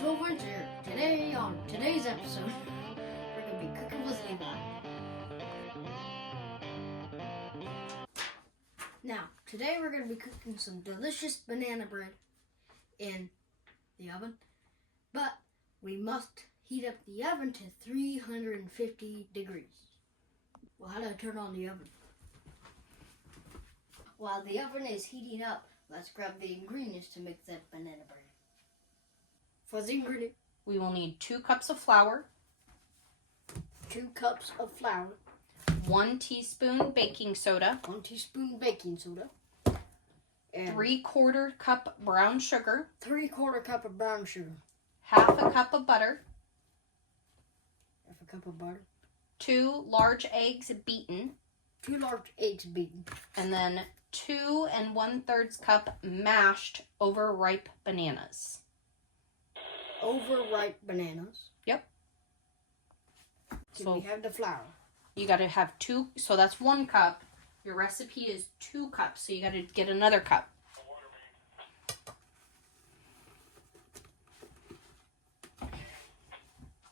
Twins here. Today, on today's episode, we're going to be cooking with Levi. Now, today we're going to be cooking some delicious banana bread in the oven, but we must heat up the oven to 350 degrees. Well, how do I turn on the oven? While the oven is heating up, let's grab the ingredients to make that banana bread. For the ingredient, we will need 2 cups of flour, 2 cups of flour, 1 teaspoon baking soda, 1 teaspoon baking soda, and 3/4 cup brown sugar, 3/4 cup of brown sugar, half a cup of butter, half a cup of butter, 2 large eggs beaten, 2 large eggs beaten, and then 2 1/3 cup mashed overripe bananas. overripe bananas. Yep. So we have the flour. You got to have 2, so that's 1 cup. Your recipe is 2 cups, so you got to get another cup.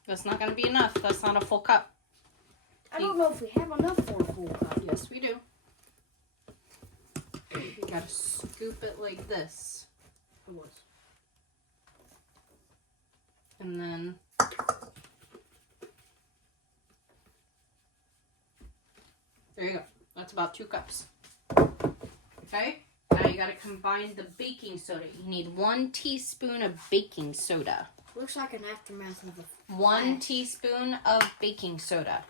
That's not going to be enough. That's not a full cup. I don't know if we have enough for a full cup. Yes, we do. You got to scoop it like this. It was. And then there you go. That's about 2 cups. Okay? Now you got to combine the baking soda. You need 1 teaspoon of baking soda. Looks like an aftermath of a 1 teaspoon of baking soda.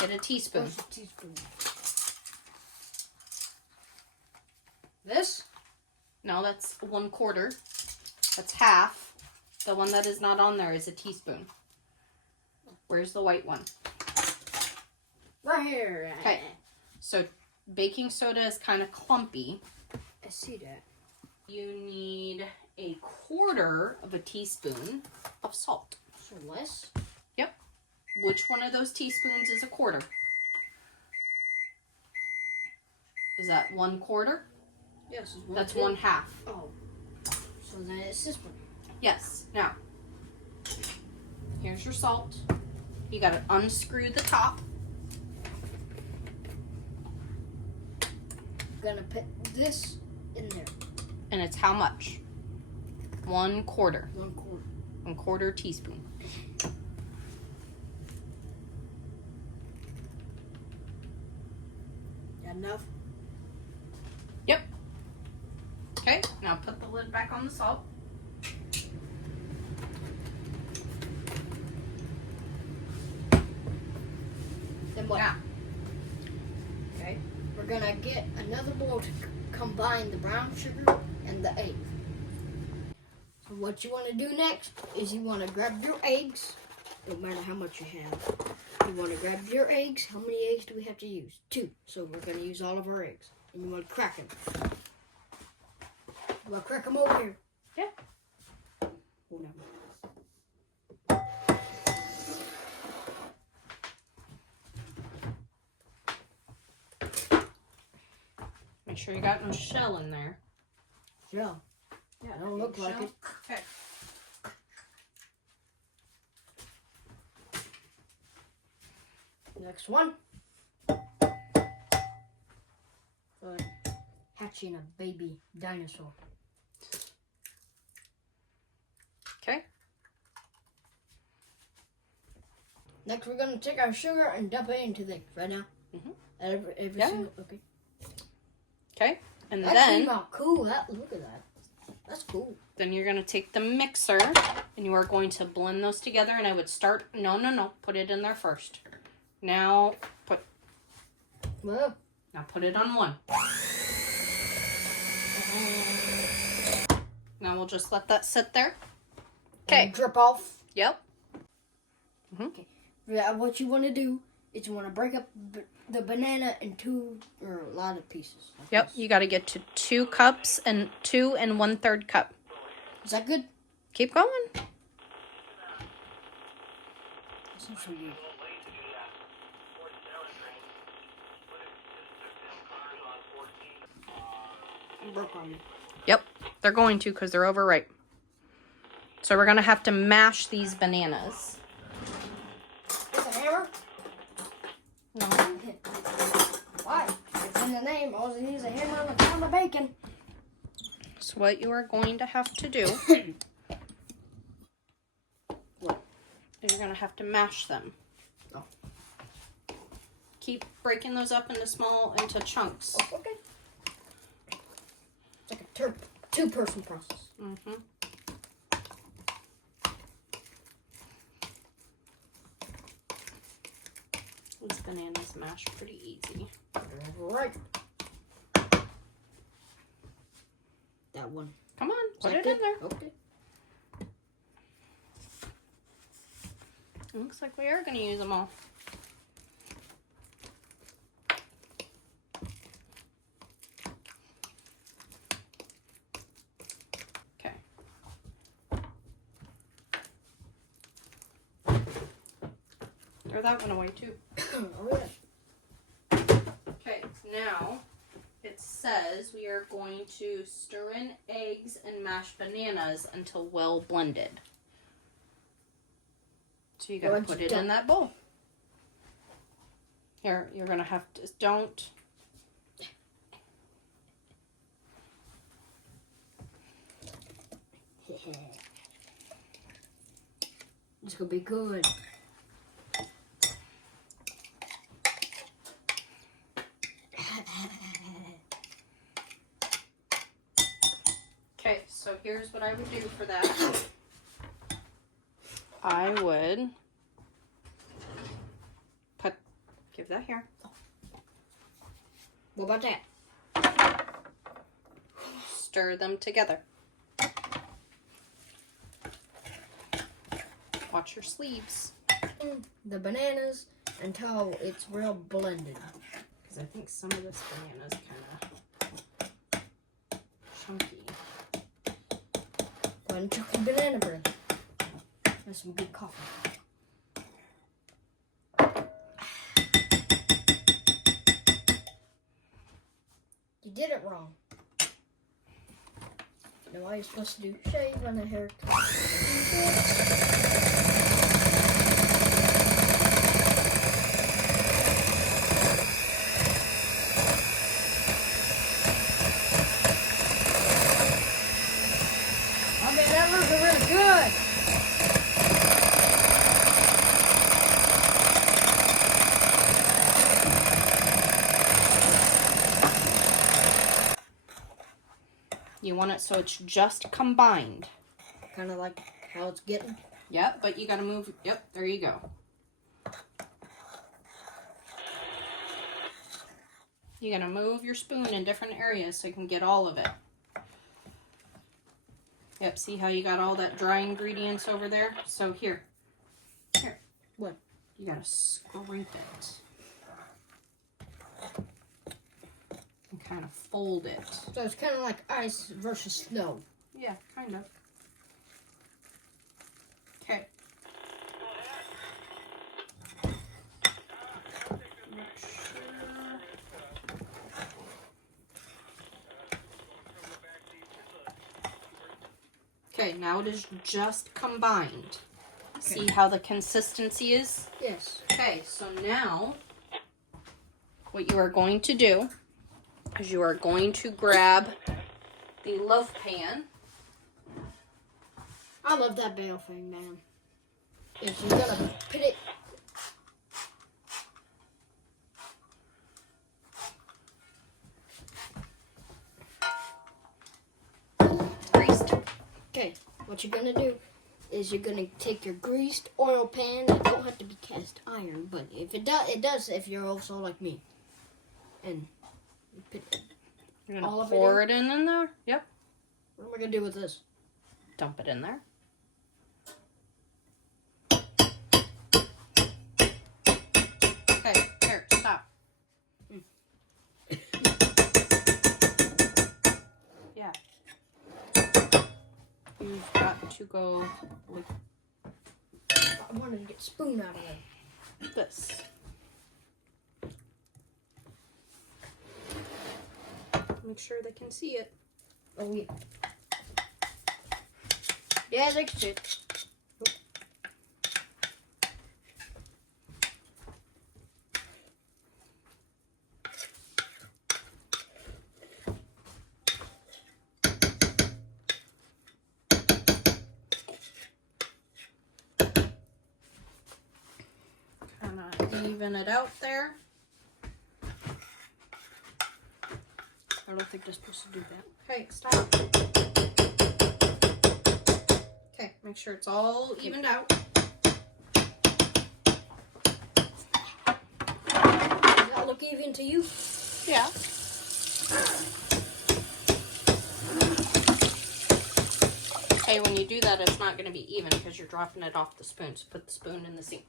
Get a teaspoon. Where's the teaspoon? This? No, that's 1/4. That's half. The one that is not on there is a teaspoon. Where's the white one? Right here. Okay. So baking soda is kind of clumpy. I see that. You need 1/4 of a teaspoon of salt. So less? Yep. Which one of those teaspoons is 1/4? Is that 1/4? Yes. It's That's 1/2. 1/2. Oh. So then it's this one. Yes. Now, here's your salt. You got to unscrew the top. I'm gonna put this in there. And it's how much? 1/4. 1/4. 1/4 teaspoon. Got enough? Yep. Okay, now put the lid back on the salt. Then what? Now, Okay. We're gonna get another bowl to combine the brown sugar and the egg. So what you want to do next is you want to grab your eggs. No matter how much you have. You want to grab your eggs. How many eggs do we have to use? 2. So we're going to use all of our eggs. And you want to crack them. You want to crack them over here. Yeah. Oh, no. Make sure you got no shell in there. Yeah. Yeah, it don't look like it. Okay. Next one. Hatching a baby dinosaur. Okay. Next, we're gonna take our sugar and dump it into this right now. Mhm. Every Yeah. single, okay. Okay. And That then came out cool. Look at that. That's cool. Then you're going to take the mixer and you are going to blend those together. And I would start, no, put it in there first. Now put Well, it on 1. Now we'll just let that sit there. Okay. drip off. Yep. Yeah, what you want to do is you want to break up the banana into a lot of pieces. Like Yep. this. You got to get to 2 cups and 2 1/3 cup. Is that good? Keep going. That's not so good. It broke on me. Yep. They're going to because they're overripe. So we're going to have to mash these bananas. With a hammer? No. Why? It's in the name. All it needs is a hammer and a pound of bacon. So what you are going to have to do What? is you're going to have to mash them. Oh. Keep breaking those up into chunks. Oh, okay. It's like a two-person process. Mm-hmm. These bananas mash pretty easy. Right. That one. Come on, Is put that it good? in there. Okay. It looks like we are going to use them all. Okay. Throw that one away too. Alright. Okay, now it says we are going to stir in eggs and mashed bananas until well blended. So you gotta put it in that bowl. Here, you're gonna have to, don't. It's gonna be good. Okay, so here's what I would do for that. I would give that here. What about that? Stir them together. Watch your sleeves. The bananas until it's real blended. Because I think some of this banana is kind of chunky. Go ahead and chuck the banana bread. That's some good coffee. You did it wrong. You know why you're supposed to do shave on the hair. I mean, that looks really good. You want it so it's just combined. Kind of like how it's getting. Yep, but you gotta move. Yep, there you go. You gotta move your spoon in different areas so you can get all of it. Yep, see how you got all that dry ingredients over there? So here. What? You gotta scrape it. And kind of fold it. So it's kind of like ice versus snow. Yeah, kind of. Okay. Okay, now it is just combined. See how the consistency is? Yes. Okay, so now what you are going to do is you are going to grab the loaf pan. I love that bale thing, man. If you're gonna put it. Greased. Okay, what you're gonna do is you're gonna take your greased oil pan. It don't have to be cast iron, but if it does if you're also like me. And you put You're gonna all of pour it in there. Yep. what am I gonna do with this? Dump it in there. Okay, here, stop. Yeah. You've got to go like I wanted to get spoon out of it. this. Make sure they can see it. Oh yeah. Yeah, they can sit. Kind of even it out there. I don't think they're supposed to do that. Okay, stop. Okay, make sure it's all evened out. Does that look even to you? Yeah. Hey, when you do that, it's not going to be even because you're dropping it off the spoon. So put the spoon in the sink.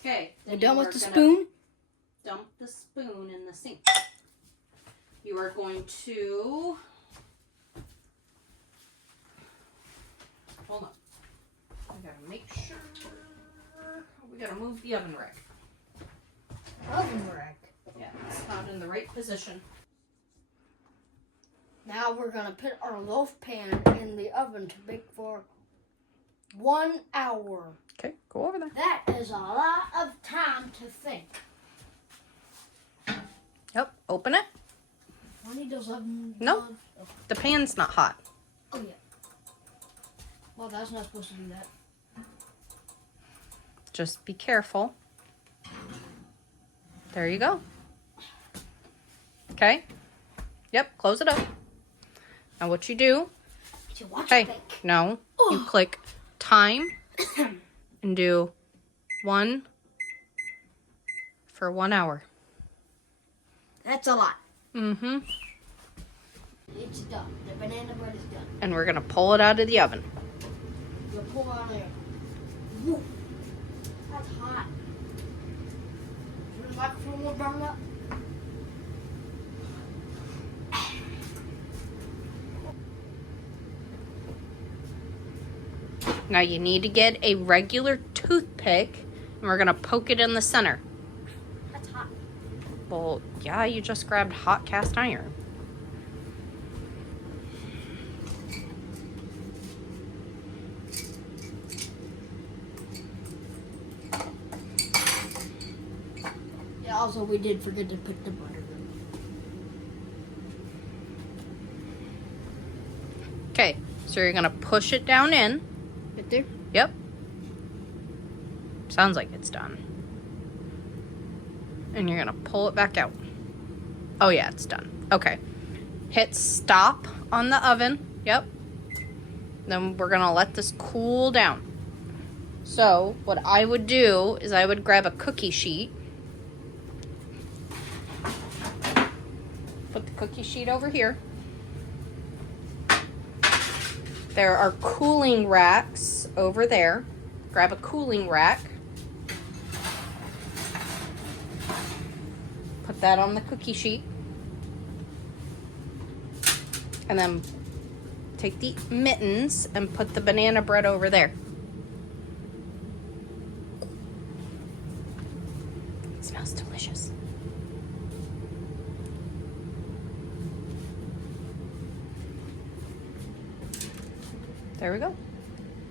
Okay. We're done with the spoon? Dump the spoon in the sink. You are going to... Hold on. I gotta make sure... We gotta move the oven rack. Oven rack. Yeah, it's not in the right position. Now we're gonna put our loaf pan in the oven to bake for 1 hour. Okay, go over there. That is a lot of time to think. Yep, open it. Honey, does oven... No. The pan's not hot. Oh, yeah. Well, that's not supposed to do that. Just be careful. There you go. Okay. Yep, close it up. Now what you do... You watch Hey, it bake. no. You click time and do 1 for 1 hour. That's a lot. Mm-hmm. It's done. The banana bread is done. And we're going to pull it out of the oven. You pull out there. Woo. That's hot. Should the microphone will burn up? Now you need to get a regular toothpick and we're going to poke it in the center. That's hot. Well, yeah, you just grabbed hot cast iron. Yeah, also we did forget to put the butter in. Okay, so you're going to push it down in. Right there? Yep. Sounds like it's done. And you're going to pull it back out. Oh, yeah, it's done. Okay. Hit stop on the oven. Yep. Then we're going to let this cool down. So, what I would do is I would grab a cookie sheet. Put the cookie sheet over here. There are cooling racks over there. Grab a cooling rack. Put that on the cookie sheet. And then take the mittens and put the banana bread over there. It smells delicious. There we go.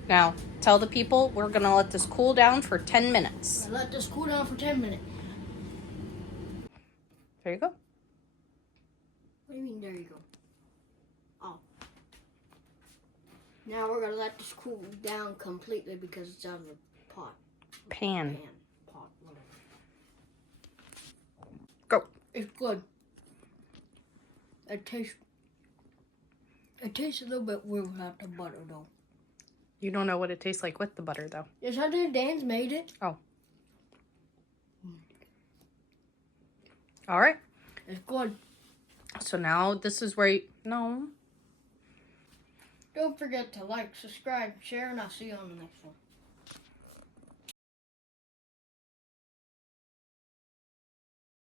Now, tell the people we're going to let this cool down for 10 minutes. Let this cool down for 10 minutes. There you go. What do you mean, there you go? Oh. Now we're going to let this cool down completely because it's out of the pot. Pan. Pot, whatever. Go. It's good. It tastes a little bit weird without the butter, though. You don't know what it tastes like with the butter, though. Yes, I did. Dan's made it. Oh. All right. It's good. So now this is where you... No. Don't forget to like, subscribe, share, and I'll see you on the next one.